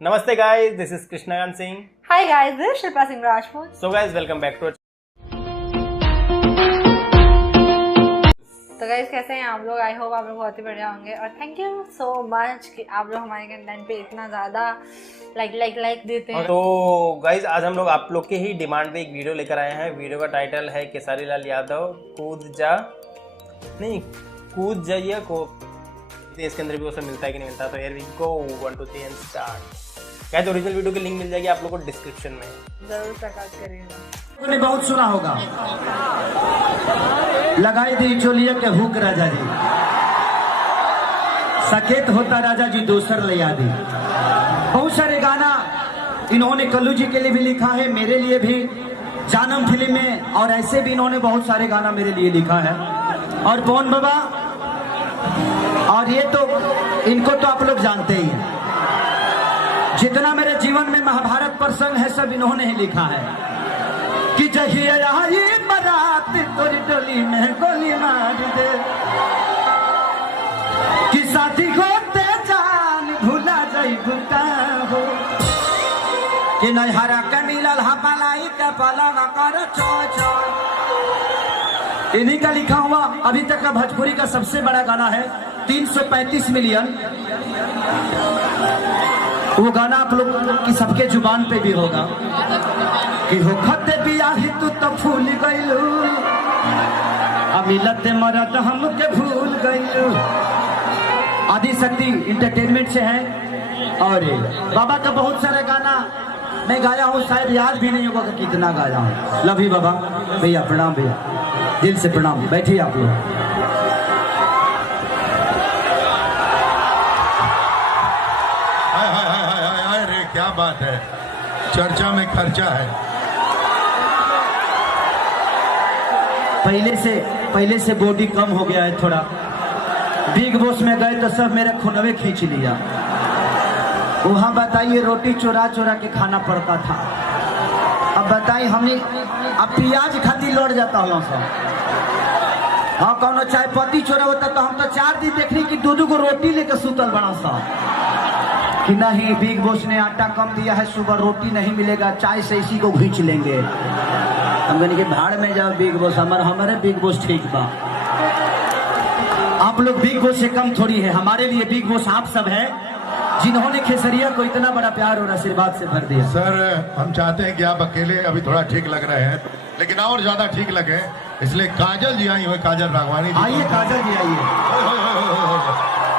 Namaste guys, this is Krishnagant Singh. Hi guys, this is Shilpa Singh Rajput. So guys, welcome back to our तो guys कैसे हैं आप लोग? I hope आप लोग बहुत ही बढ़िया होंगे और थैंक यू सो मच कि आप लोग हमारे कंटेंट पे इतना ज़्यादा लाइक देते हैं। तो गाइस आज हम लोग आप लोग के ही डिमांड पे एक वीडियो लेकर आए हैं। वीडियो का टाइटल है केसारी लाल यादव कूद जाइए को इसके अंदर भी वो सब मिलता है कि नहीं मिलता। तो here we go 1 2 3 and start. Guys original video की लिंक मिल जाएगी आप लोगों को डिस्क्रिप्शन में, जरूर प्रकाश करिएगा। आपने बहुत सुना होगा, लगाई दी चोलिया के हुक राजा जी, सकेत होता राजा जी दोसर ले यादी। बहुत सारे गाना इन्होंने कल्लू जी के लिए भी लिखा है, मेरे लिए भी, जानम फिल्म में, और ऐसे भी इन्होंने बहुत सारे गाना मेरे लिए लिखा है। और पवन बाबा, और ये तो इनको तो आप लोग जानते ही हैं, जितना मेरे जीवन में महाभारत प्रसंग है सब इन्होंने ही लिखा है। कि जहिया आई बारात तोरी डोली में गोली मार दे, कि साथी होते जान भूला जाई भूता हो, कि नैहरा के मिलल हपलाई के पलंग कर चो। इन्हीं का लिखा हुआ अभी तक का भोजपुरी का सबसे बड़ा गाना है, 335 मिलियन। वो गाना आप लोग की सबके जुबान पे भी होगा कि हो खते बियाही तू तो भूल गइलू, मिलते मरद हमके भूल गइलू। आदि शक्ति इंटरटेनमेंट से है और बाबा का बहुत सारा गाना मैं गाया हूँ, शायद याद भी नहीं होगा कि कितना गाया हूँ। लव यू बाबा, भैया प्रणाम, भैया दिल से प्रणाम। बैठिए आप लोग। क्या बात है, चर्चा में खर्चा है। पहले से बॉडी कम हो गया है थोड़ा। बिग बॉस में गए तो सब मेरे खुनवे खींच लिया। वहां बताइए रोटी चोरा चोरा के खाना पड़ता था। अब बताइए हमने अब प्याज खाती लौट जाता हूँ सब। हाँ कौन चाय पत्ती चोरा होता तो हम तो 4 दिन देखने की 2 को रोटी लेकर सुतल बना सा कि नहीं, बिग बॉस ने आटा कम दिया है, सुबह रोटी नहीं मिलेगा, चाय से इसी को खींच लेंगे। हम कहने के भाड़ में जाओ बिग बॉस, हमारे बिग बॉस ठीक बा। आप लोग बिग बॉस से कम थोड़ी है, हमारे लिए बिग बॉस आप सब है जिन्होंने खेसरिया को इतना बड़ा प्यार और आशीर्वाद से भर दिया। सर हम चाहते हैं कि आप अकेले अभी थोड़ा ठीक लग रहे हैं, लेकिन और ज्यादा ठीक लगे, इसलिए काजल जी आई हुई, काजल राघवानी जी। आइए काजल जी आइए,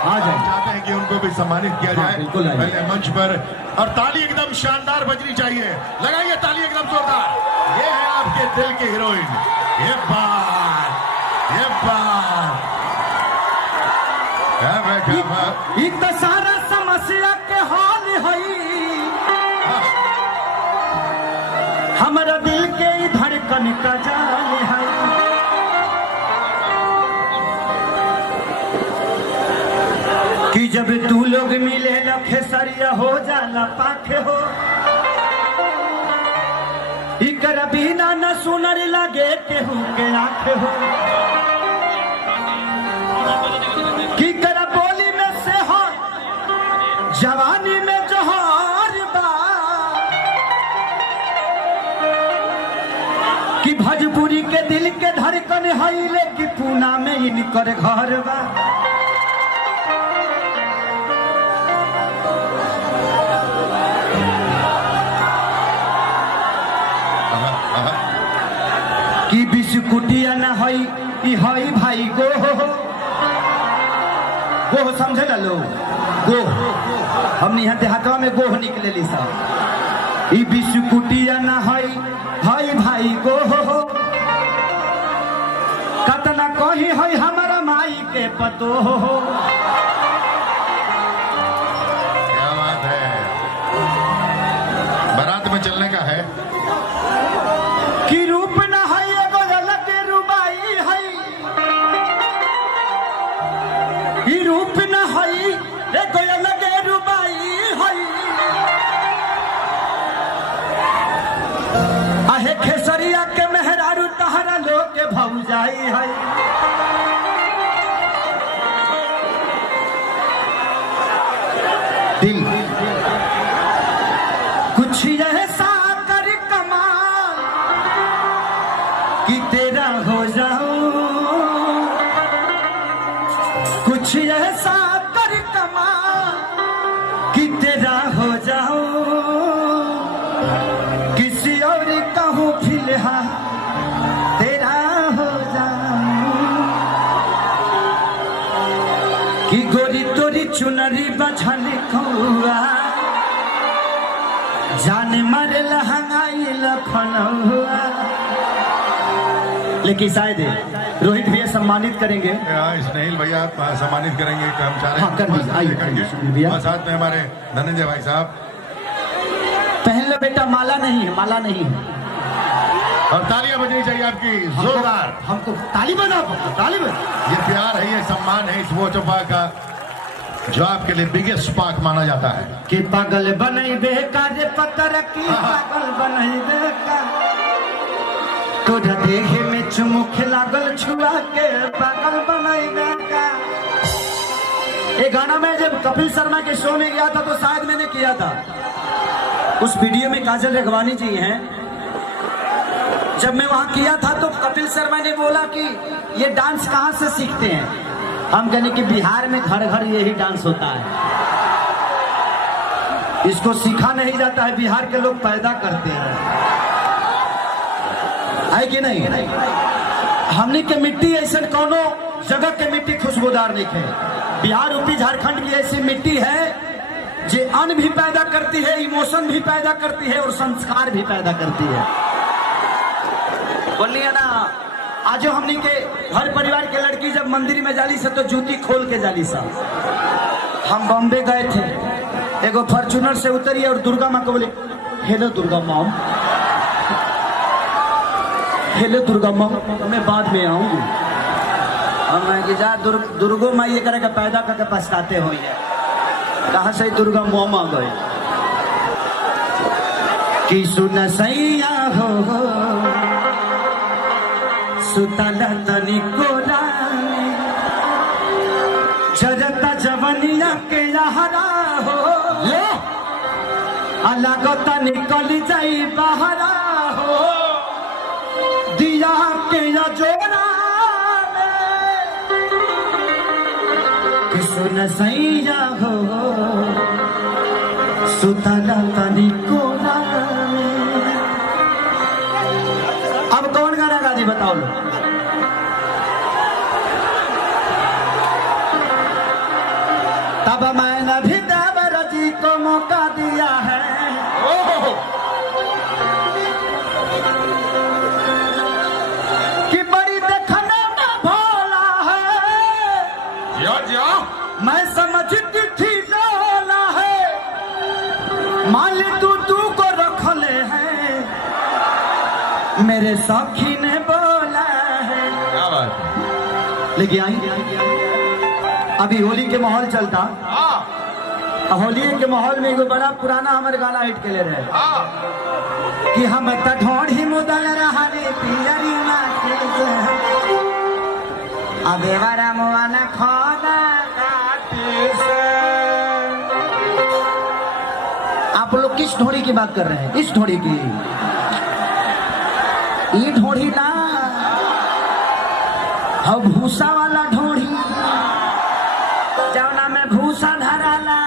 आ जाए। चाहते हैं कि उनको भी सम्मानित किया जाए पहले मंच पर, और ताली एकदम शानदार बजनी चाहिए। लगाइए ताली एकदम जोरदार। ये है आपके दिल की हीरोइन। ये बात एक तो सारा समस्या के हाल है, हमारा दिल के धड़कन का जाल है। कि जब तू लोग मिले खेसरिया हो जाला पाखे हो, इकर बिना न सुनर लगे केहू के आंखे हो, कि कर बोली में से हो जवानी में जोहर बा, कि भोजपुरी के दिल के धड़कन है, कि पूना में इनकर घर बा। कि बिस्कुटिया न हई भाई गोह समझे ना लोग, गोह हमने यहाँ देहातवा में गोह निकले ली सब। ई बिस्कुटिया न हई भाई गोह, कतना कही हई हमारा माई के पतो हो। क्या बात है, बारात में चलने का है। कि रूप न है एगो अलग रुबाई है, ई रूप न है एगो अलग रुबाई है। आहे खेसरिया के मेहरारू तहरा लोग के भौजाई है। दिल चुनरी बछल कौआ जान मर लहंगाई लखन हुआ। लेकिन शायद रोहित भैया सम्मानित करेंगे। स्नेहिल भैया सम्मानित करेंगे कर्मचारी। हाँ, कर दीजिए, आइए भैया। और साथ में हमारे धनंजय भाई साहब। पहन लो बेटा, माला नहीं है, माला नहीं है। और तालियां बजनी चाहिए आपकी जोरदार। हमको ताली बना, ताली बना। ये प्यार है, ये सम्मान है इस वो चौपा का जो आपके लिए बिगेस्ट पाक माना जाता है। कि पागल बनई बेका रे पत्थर की पागल बनई बेका तोरा देखे में चुमुख लागल छुआ के पागल बनई बेका। ये गाना मैं जब कपिल शर्मा के शो में गया था तो शायद मैंने किया था। उस वीडियो में काजल रेघवानी जी हैं। जब मैं वहां किया था तो कपिल शर्मा ने बोला कि ये डांस कहाँ से सीखते हैं। हम कहने कि बिहार में घर घर यही डांस होता है, इसको सीखा नहीं जाता है, बिहार के लोग पैदा करते हैं, है कि नहीं? हमने के मिट्टी ऐसा कोनो जगह के मिट्टी खुशबूदार नहीं है। बिहार यूपी झारखंड की ऐसी मिट्टी है जो अन्न भी पैदा करती है, इमोशन भी पैदा करती है और संस्कार भी पैदा करती है। बोलिए ना, आज हमने के हर परिवार के लड़की जब मंदिर में जाली से तो जूती खोल के जाली सा। हम बॉम्बे गए थे, एगो फॉर्चूनर से उतरी और दुर्गा माँ को बोले हेलो दुर्गा माँ, हेलो दुर्गा माँ, मैं बाद में आऊंगी। और मैं कि जा दुर्गो माँ ये करेगा पैदा करके पछताते हो। कहाँ से दुर्गा माँ गए कि सुन सैया हो सुतल तनी कोरा जरता जवनिया के लहरा हो अलग तनी कली जाई बहरा हो दिया के जोरा कि सुन सैया हो सुतल तनी कोरा। अब कौन गाना गा दी बताओ लो। तब मैंने भी देवर जी को मौका दिया है कि बड़ी देखने में भोला है। मैं समझती थी लोला है, मान तू को रख ले है, मेरे सखी ने बोला है। क्या बात। लेकिन आई अभी होली के माहौल चलता, होली के माहौल में एगो बड़ा पुराना हमारे गाना हिट के ले रहे कि हम ढोढ़ ही मुदल रहा रे पियरी अबे वारा मुआना खाना। आप लोग किस ढोड़ी की बात कर रहे हैं? इस ढोड़ी की? ये ढोड़ी ना, हाँ भूसा वाला ढोड़ी जवना में भूसा धराला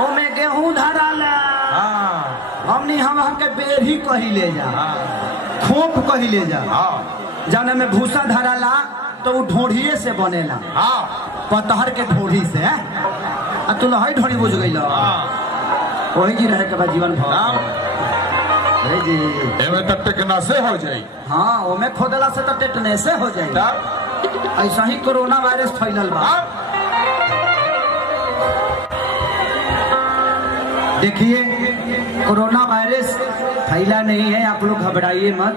ओमे गेहूं धराला। हमनी हम के बेरी कही ले जा, खोप कही ले जा। जवना में भूसा धराला तो वो ढोढ़िए से बनेला, पतहर के ढोढ़ी से। तू लहई ढोड़ी बुझ गई वही जी रहे के बाद जीवन भर जी टेटनेसे हो जाए। हाँ ओमे खोदला से तो टेटनेसे हो जाए। ऐसा ही कोरोना वायरस फैलल बा। देखिए कोरोना वायरस फैला नहीं है, आप लोग घबराइए मत।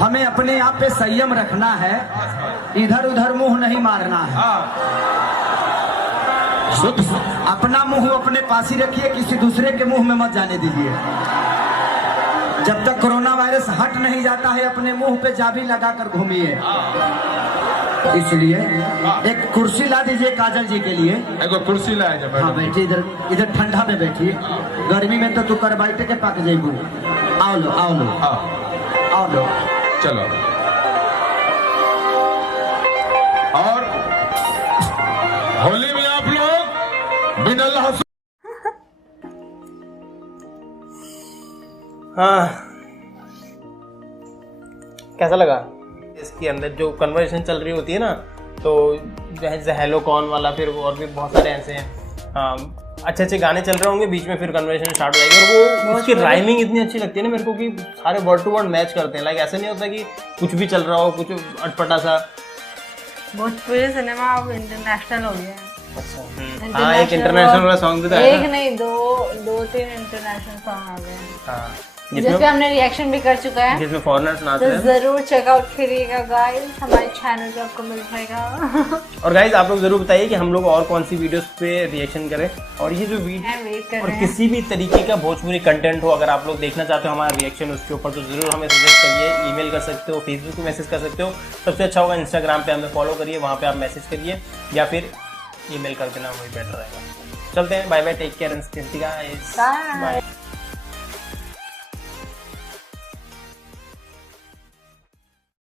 हमें अपने आप पे संयम रखना है, इधर उधर मुंह नहीं मारना है। अपना मुंह अपने पास ही रखिए, किसी दूसरे के मुंह में मत जाने दीजिए। जब तक कोरोना वायरस हट नहीं जाता है अपने मुंह पे चाबी लगाकर घूमिए। इसलिए एक कुर्सी ला दीजिए काजल जी के लिए। एक कुर्सी लाए। हाँ बैठिए, इधर इधर ठंडा में बैठिए, गर्मी में तो तू कर बैठे के पक जाएगी। आओ लो आओ लो आओ लो, चलो। और होली में आप लोग बिना लहसुन। हाँ कैसा लगा? इसके अंदर जो कन्वर्सेशन चल रही होती है ना, तो जैसे हेलो कौन वाला, फिर और भी बहुत सारे ऐसे हैं। अच्छे अच्छे गाने चल रहे होंगे, बीच में फिर कन्वर्सेशन स्टार्ट हो जाएगी, और वो उसकी राइमिंग इतनी अच्छी लगती है ना मेरे को कि सारे वर्ड टू वर्ड मैच करते हैं। लाइक ऐसा नहीं होता कि कुछ भी चल रहा हो, कुछ अटपटा सा। भोजपुरी सिनेमा अब इंटरनेशनल हो गया है। हाँ, एक इंटरनेशनल वाला सॉन्ग भी था, एक नहीं दो तीन इंटरनेशनल सॉन्ग आ गए हैं। हाँ, जिसपे हमने रिएक्शन भी कर चुका है, जिसमें फॉरेनर्स नाच तो रहे हैं। जरूर चेकआउट करिएगा गाइस, हमारे चैनल पे आपको मिल जाएगा। और गाइस आप लोग जरूर बताइए कि हम लोग और कौन सी वीडियोस पे रिएक्शन करें, और ये जो मैं वेट कर और रहे हैं। किसी भी तरीके का भोजपुरी कंटेंट हो, अगर आप लोग देखना चाहते हो हमारा रिएक्शन उसके ऊपर, तो जरूर हमें सजेस्ट करिए। ईमेल कर सकते हो, फेसबुक पे मैसेज कर सकते हो, सबसे अच्छा होगा इंस्टाग्राम पे हमें फॉलो करिए, वहाँ पे आप मैसेज करिए, या फिर ईमेल कर देना, वही बेटर रहेगा। चलते हैं, bye bye, take care, bye.